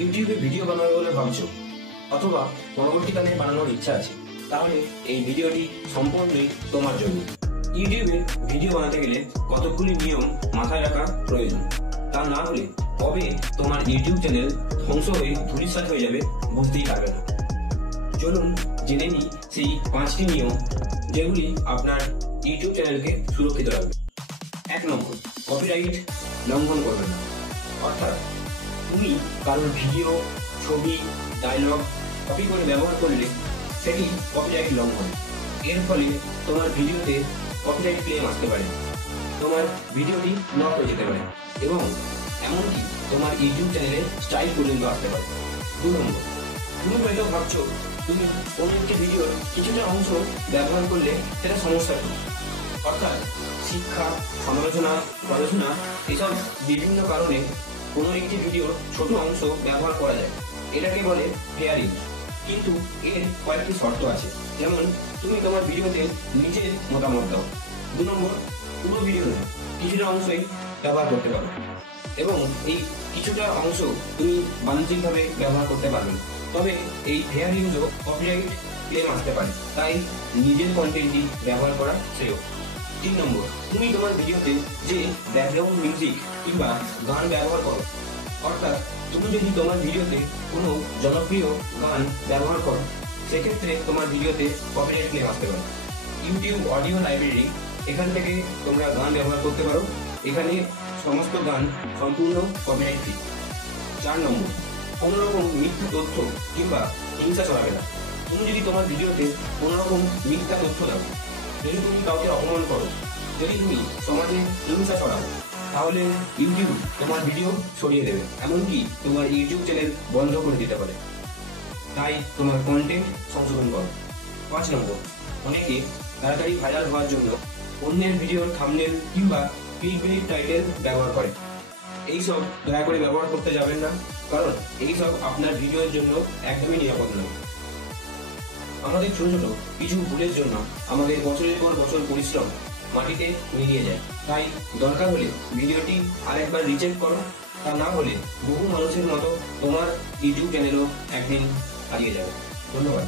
ইউটিউবে ভিডিও বানাবে বলে ভাবছো, অথবা পরবর্তীকালে বানানোর ইচ্ছা আছে, তাহলে এই ভিডিওটি সম্পূর্ণই তোমার জন্য। ইউটিউবে ভিডিও বানাতে গেলে কতগুলি নিয়ম মাথায় রাখা প্রয়োজন। তা না হলে কবে তোমার ইউটিউব চ্যানেল ধ্বংস হয়ে ধূলিসাৎ হয়ে যাবে বুঝতেই পারবে না। চলুন জেনে নিই সেই 5টি নিয়ম, যেগুলি আপনার ইউটিউব চ্যানেলকে সুরক্ষিত রাখবে। 1 নম্বর, কপিরাইট লঙ্ঘন করবে না। অর্থাৎ তুমি কারোর ভিডিও, ছবি, ডায়লগ কপি করে ব্যবহার করলে সেটি কপিরাইট লঙ্ঘন। এর ফলে তোমার ভিডিওতে কপিরাইট ক্লেম আসতে পারে, তোমার ভিডিওটি ব্লক হয়ে যেতে পারে এবং এমনকি তোমার ইউটিউব চ্যানেলে স্ট্রাইক পর্যন্ত আসতে পারে। 2 নম্বর, তুমি হয়তো ভাবছো তুমি কোনো একটি ভিডিওর কিছুটা অংশ ব্যবহার করলে সেটা সমস্যা কি। অর্থাৎ শিক্ষা, সমালোচনা, গবেষণা এসব বিভিন্ন কারণে কোনো একটি ভিডিওর ছোট অংশ ব্যবহার করা যায়, এটাকে বলে ফেয়ার ইউজ। কিন্তু এর কয়েকটি শর্ত আছে, যেমন তুমি তোমার ভিডিওতে নিজের মতামত দাও। 2 নম্বর, পুরো ভিডিও নয়, কিছুটা অংশই ব্যবহার করতে পারো এবং এই কিছুটা অংশ তুমি বাণিজ্যিকভাবে ব্যবহার করতে পারবে না। তবে এই ফেয়ার ইউজও কপিরাইট ক্লেম আসতে পারে, তাই নিজের কন্টেন্টটি ব্যবহার করা শ্রেয়। 3 নম্বর, তুমি তোমার ভিডিওতে যে ব্যাকগ্রাউন্ড মিউজিক কিংবা গান ব্যবহার করো, অর্থাৎ তুমি যদি তোমার ভিডিওতে কোনো জনপ্রিয় গান ব্যবহার করো, সেক্ষেত্রে তোমার ভিডিওতে কপিরাইট ক্লেম আসতে পারে। ইউটিউব অডিও লাইব্রেরি, এখান থেকে তোমরা গান ব্যবহার করতে পারো, এখানে সমস্ত গান সম্পূর্ণ কপিরাইট ফ্রি। 4 নম্বর, কোনো রকম মিথ্যা তথ্য কিংবা হিংসা ছড়াবে না। তুমি যদি তোমার ভিডিওতে কোনো রকম মিথ্যা তথ্য দাও, যদি তুমি কাউকে অপমান করো, যদি তুমি সমাজে হিংসা ছড়াও, তাহলে ইউটিউব তোমার ভিডিও সরিয়ে দেবে, এমনকি তোমার ইউটিউব চ্যানেল বন্ধ করে দিতে পারে। তাই তোমার কন্টেন্ট সংশোধন করো। 5 নম্বর, অনেকে তাড়াতাড়ি ভাইরাল হওয়ার জন্য অন্যের ভিডিওর থাম্বনেল কিংবা ক্লিকবেইট টাইটেল ব্যবহার করে। এইসব দয়া করে ব্যবহার করতে যাবেন না, কারণ এইসব আপনার ভিডিওর জন্য একদমই নিরাপদ নয়। আমাদের ছোট ছোট কিছু ভুলের জন্য আমাদের বছরের পর বছর পরিশ্রম মাটিতে মিলিয়ে যায়। তাই দরকার হলে ভিডিওটি আরেকবার রিচেক করো, তা না হলে বহু মানুষের মতো তোমার ইউটিউব চ্যানেলও একদিন হারিয়ে যাবে। ধন্যবাদ।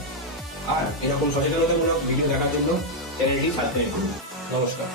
আর এরকম সচেতনতামূলক ভিডিও দেখার জন্য চ্যানেলটি সাবস্ক্রাইব করুন। নমস্কার।